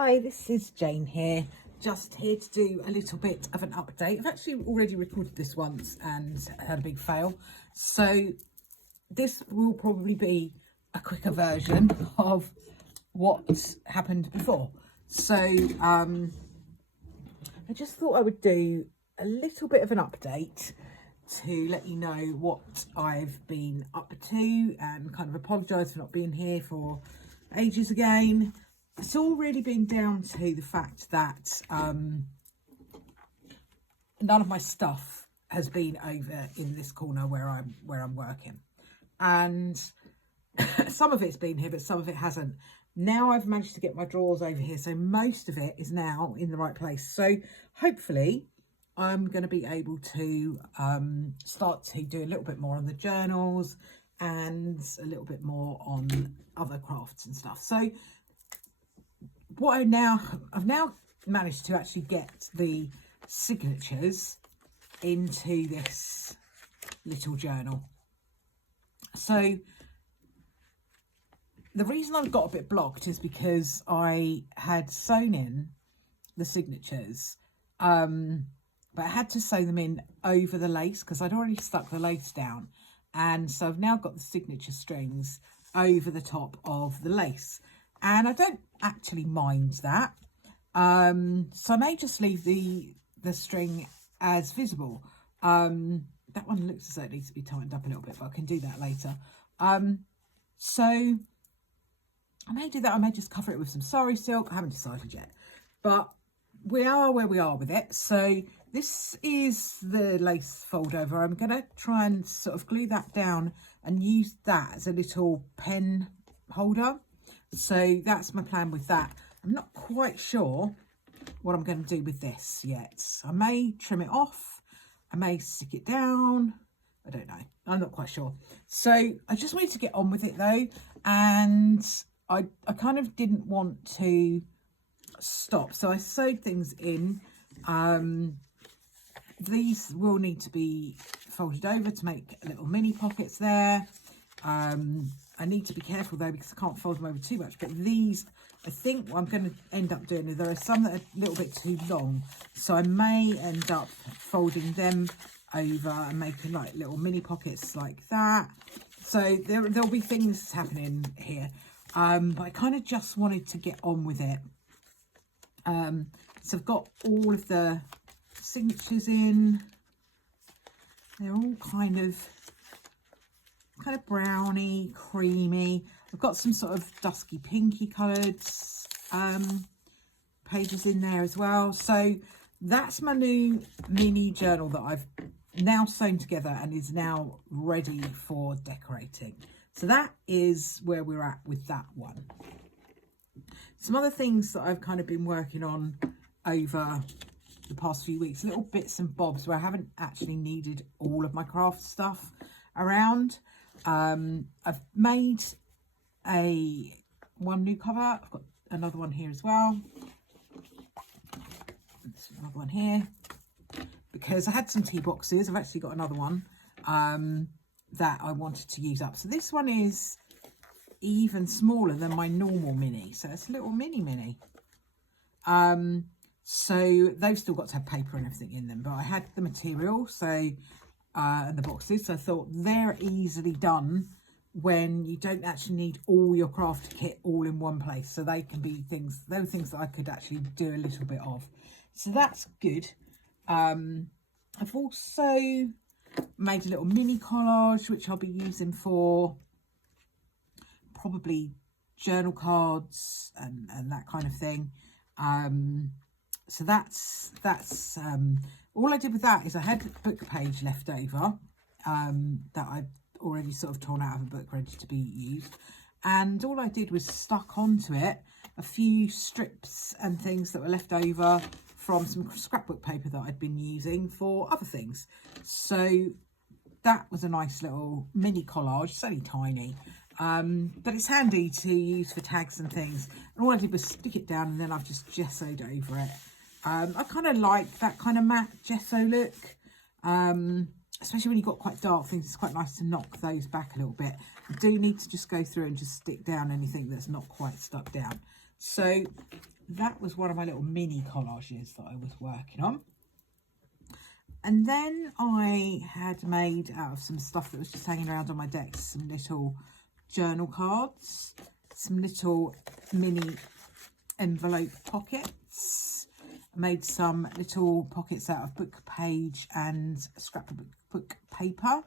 Hi, this is Jane here, just here to do a little bit of an update. I've actually already recorded this once and had a big fail, so this will probably be a quicker version of what happened before. So I just thought I would do a little bit of an update to let you know what I've been up to and kind of apologise for not being here for ages again. It's all really been down to the fact that none of my stuff has been over in this corner where I'm working, and some of it's been here but some of it hasn't. Now I've managed to get my drawers over here, so most of it is now in the right place. So hopefully I'm going to be able to start to do a little bit more on the journals and a little bit more on other crafts and stuff. So what I've now managed to actually get the signatures into this little journal. So the reason I've got a bit blocked is because I had sewn in the signatures, but I had to sew them in over the lace because I'd already stuck the lace down, and so I've now got the signature strings over the top of the lace. And I don't actually mind that. So I may just leave the string as visible. That one looks as though it needs to be tightened up a little bit, but I can do that later. So I may do that. I may just cover it with some sari silk. I haven't decided yet. But we are where we are with it. So this is the lace fold over. I'm going to try and sort of glue that down and use that as a little pen holder. So that's my plan with that. I'm not quite sure what I'm going to do with this yet. I may trim it off. I may stick it down. I don't know. I'm not quite sure. So I just wanted to get on with it though. And I kind of didn't want to stop. So I sewed things in. These will need to be folded over to make little mini pockets there. I need to be careful though because I can't fold them over too much, but these, I think what I'm going to end up doing is there are some that are a little bit too long, so I may end up folding them over and making like little mini pockets like that. So there'll be things happening here, but I kind of just wanted to get on with it. So I've got all of the signatures in. They're all kind of browny, creamy. I've got some sort of dusky pinky coloured pages in there as well. So that's my new mini journal that I've now sewn together and is now ready for decorating. So that is where we're at with that one. Some other things that I've kind of been working on over the past few weeks, little bits and bobs where I haven't actually needed all of my craft stuff around. I've made one new cover. I've got another one here as well. There's another one here because I had some tea boxes. I've actually got another one that I wanted to use up. So this one is even smaller than my normal mini. So it's a little mini. So they've still got to have paper and everything in them, but I had the material, so and the boxes, so I thought they're easily done when you don't actually need all your craft kit all in one place. So they can be things, they're things that I could actually do a little bit of. So that's good. I've also made a little mini collage, which I'll be using for probably journal cards and that kind of thing. So that's all I did with that is I had a book page left over that I'd already sort of torn out of a book ready to be used, and all I did was stuck onto it a few strips and things that were left over from some scrapbook paper that I'd been using for other things. So that was a nice little mini collage. It's only tiny, but it's handy to use for tags and things. And all I did was stick it down and then I've just gessoed over it. I kind of like that kind of matte gesso look, especially when you've got quite dark things. It's quite nice to knock those back a little bit. You do need to just go through and just stick down anything that's not quite stuck down. So that was one of my little mini collages that I was working on. And then I had made, out of some stuff that was just hanging around on my desk, some little journal cards, some little mini envelope pockets. I made some little pockets out of book page and scrapbook paper.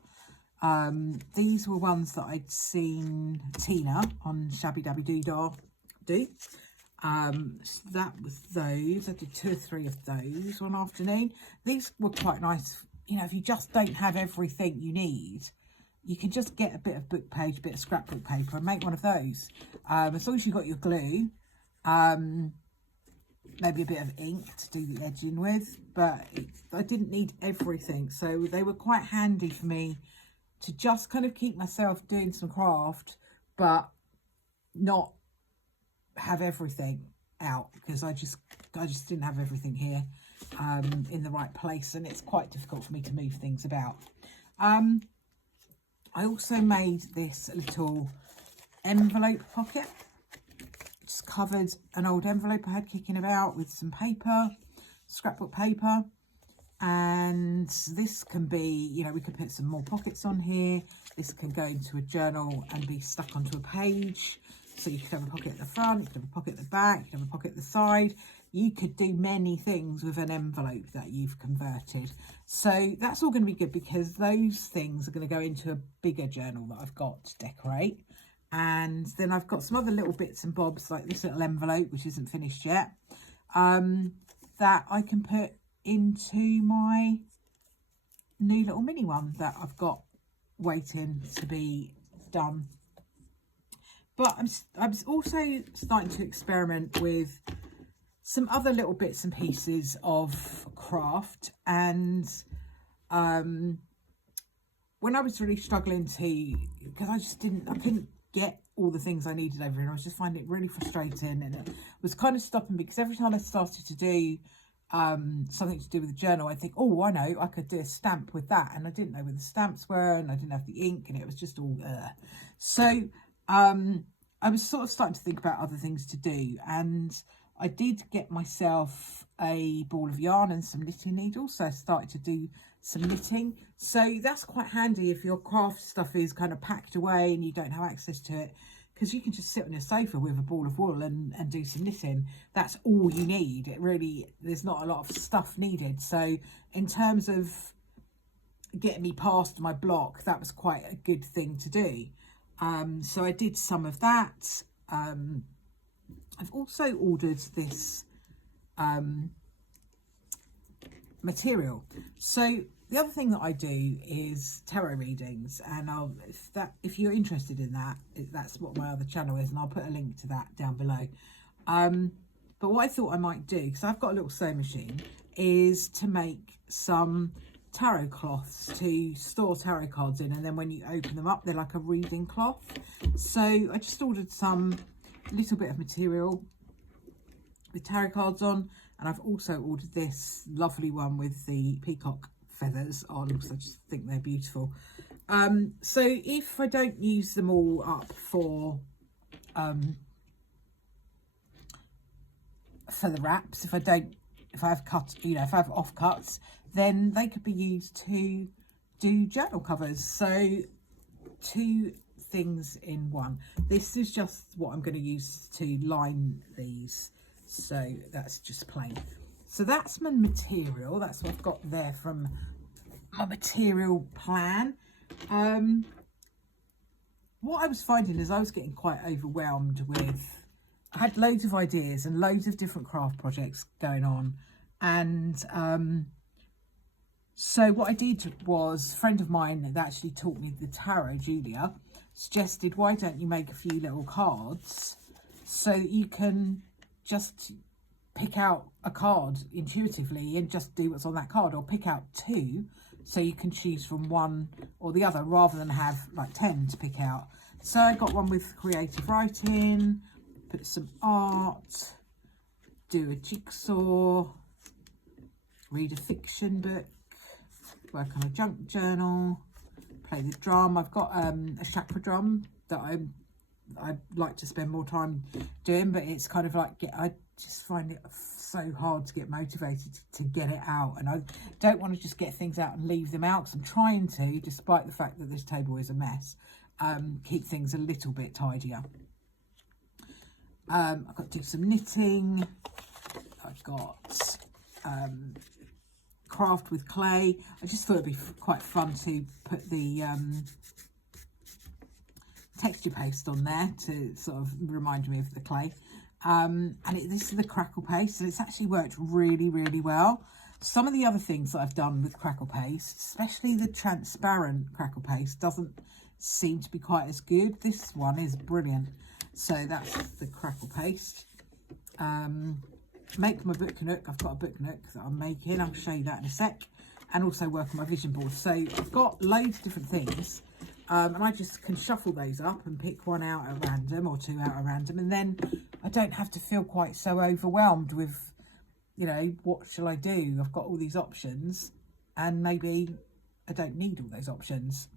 These were ones that I'd seen Tina on Shabby Dabby Doodah do. So that was those. I did 2 or 3 of those one afternoon. These were quite nice. You know, if you just don't have everything you need, you can just get a bit of book page, a bit of scrapbook paper and make one of those. As long as you've got your glue, maybe a bit of ink to do the edging with, but I didn't need everything. So they were quite handy for me to just kind of keep myself doing some craft, but not have everything out, because I just didn't have everything here in the right place, and it's quite difficult for me to move things about. I also made this little envelope pocket. Just covered an old envelope I had kicking about with some paper, scrapbook paper. And this can be, you know, we could put some more pockets on here. This can go into a journal and be stuck onto a page. So you could have a pocket at the front, you could have a pocket at the back, you could have a pocket at the side. You could do many things with an envelope that you've converted. So that's all going to be good, because those things are going to go into a bigger journal that I've got to decorate. And then I've got some other little bits and bobs, like this little envelope, which isn't finished yet, that I can put into my new little mini one that I've got waiting to be done. But I'm also starting to experiment with some other little bits and pieces of craft. And when I was really struggling to, because I couldn't get all the things I needed over, and I was just finding it really frustrating, and it was kind of stopping me, because every time I started to do something to do with the journal, I think, oh, I know, I could do a stamp with that, and I didn't know where the stamps were, and I didn't have the ink, and it was just all so I was sort of starting to think about other things to do, and I did get myself a ball of yarn and some knitting needles, so I started to do some knitting. So that's quite handy if your craft stuff is kind of packed away and you don't have access to it, because you can just sit on your sofa with a ball of wool and do some knitting. That's all you need. It really, there's not a lot of stuff needed. So in terms of getting me past my block, that was quite a good thing to do. So I did some of that. I've also ordered this material. So the other thing that I do is tarot readings, and if you're interested in that, that's what my other channel is, and I'll put a link to that down below. But what I thought I might do, because I've got a little sewing machine, is to make some tarot cloths to store tarot cards in, and then when you open them up, they're like a reading cloth. So I just ordered some little bit of material with tarot cards on, and I've also ordered this lovely one with the peacock feathers on, because I just think they're beautiful. So if I don't use them all up for the wraps, if I have cut, you know, if I have off cuts, then they could be used to do journal covers. So 2 things in one. This is just what I'm going to use to line these, so that's just plain. So that's my material. That's what I've got there from my material plan. What I was finding is I was getting quite overwhelmed with, I had loads of ideas and loads of different craft projects going on, and so what I did was, a friend of mine that actually taught me the tarot, Julia, suggested, why don't you make a few little cards so that you can just pick out a card intuitively and just do what's on that card, or pick out 2 so you can choose from one or the other, rather than have like 10 to pick out. So I got one with creative writing, put some art, do a jigsaw, read a fiction book, work on a junk journal, play the drum. I've got a chakra drum that I'm I'd like to spend more time doing, but it's kind of like, I just find it so hard to get motivated to get it out, and I don't want to just get things out and leave them out, because I'm trying to, despite the fact that this table is a mess, keep things a little bit tidier. I've got to do some knitting. I've got craft with clay. I just thought it'd be quite fun to put the texture paste on there to sort of remind me of the clay. This is the crackle paste, and it's actually worked really, really well. Some of the other things that I've done with crackle paste, especially the transparent crackle paste, doesn't seem to be quite as good. This one is brilliant. So that's the crackle paste. Make my book nook. I've got a book nook that I'm making. I'll show you that in a sec. And also work on my vision board. So I've got loads of different things. And I just can shuffle those up and pick one out at random or two out at random. And then I don't have to feel quite so overwhelmed with, you know, what shall I do? I've got all these options and maybe I don't need all those options.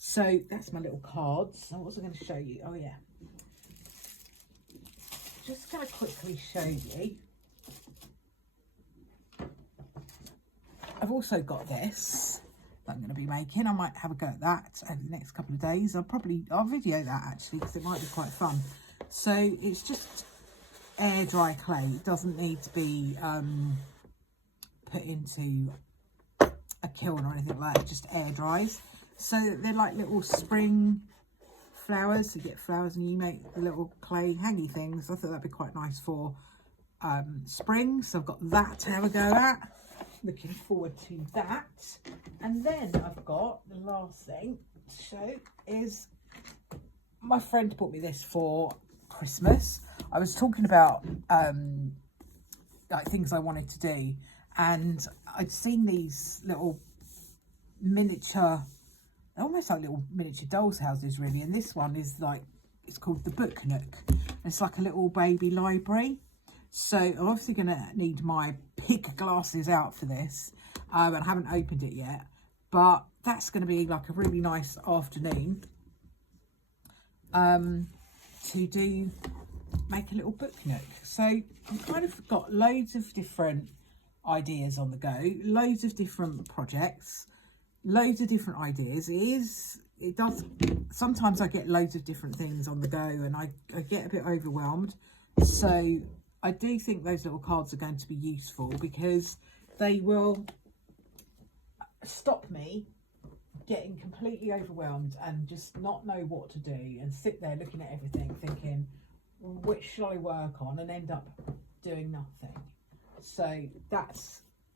So that's my little cards. So what was I going to show you? Oh yeah. Just going to quickly show you. I've also got this that I'm going to be making. I might have a go at that over the next couple of days. I'll video that actually, because it might be quite fun. So it's just air dry clay. It doesn't need to be put into a kiln or anything like that. It just air dries. So they're like little spring flowers. You get flowers and you make the little clay hangy things. I thought that'd be quite nice for spring. So I've got that to have a go at. Looking forward to that. And then I've got the last thing to show is my friend bought me this for Christmas. I was talking about like things I wanted to do, and I'd seen these little miniature, almost like little miniature dolls houses really, and this one is like, it's called the Book Nook. It's like a little baby library. So I'm obviously going to need my big glasses out for this, and I haven't opened it yet, but that's going to be like a really nice afternoon to make a little book nook. So I've kind of got loads of different ideas on the go, loads of different projects, loads of different ideas. It does sometimes I get loads of different things on the go, and I get a bit overwhelmed. So I do think those little cards are going to be useful, because they will stop me getting completely overwhelmed and just not know what to do, and sit there looking at everything thinking, which shall I work on, and end up doing nothing. So I'm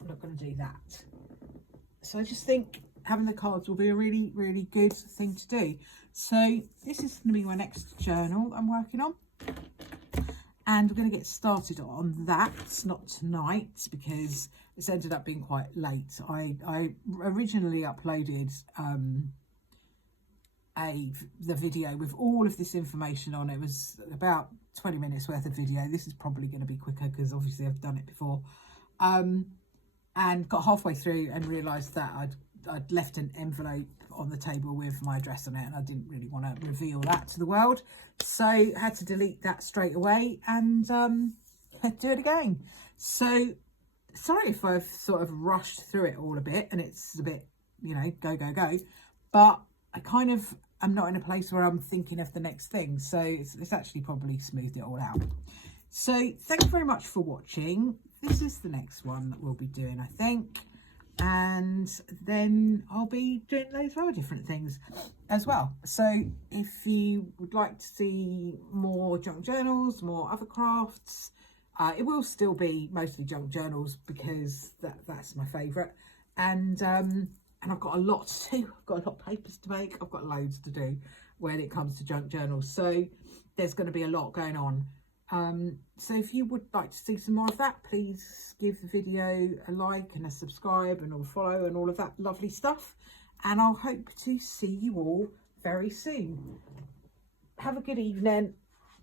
not going to do that. So I just think having the cards will be a really, really good thing to do. So this is going to be my next journal I'm working on. And we're going to get started on that, not tonight, because it's ended up being quite late. I originally uploaded the video with all of this information on. It was about 20 minutes worth of video. This is probably going to be quicker, because obviously I've done it before. And got halfway through and realised that I'd left an envelope on the table with my address on it, and I didn't really want to reveal that to the world, so I had to delete that straight away and do it again. So sorry if I've sort of rushed through it all a bit and it's a bit, you know, go, but I kind of am not in a place where I'm thinking of the next thing, so it's actually probably smoothed it all out. So thank you very much for watching. This is the next one that we'll be doing, I think. And then I'll be doing loads of other different things as well. So if you would like to see more junk journals, more other crafts, it will still be mostly junk journals, because that's my favourite. And I've got a lot to do. I've got a lot of papers to make. I've got loads to do when it comes to junk journals. So there's going to be a lot going on. So if you would like to see some more of that, please give the video a like and a subscribe and a follow and all of that lovely stuff. And I'll hope to see you all very soon. Have a good evening.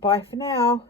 Bye for now.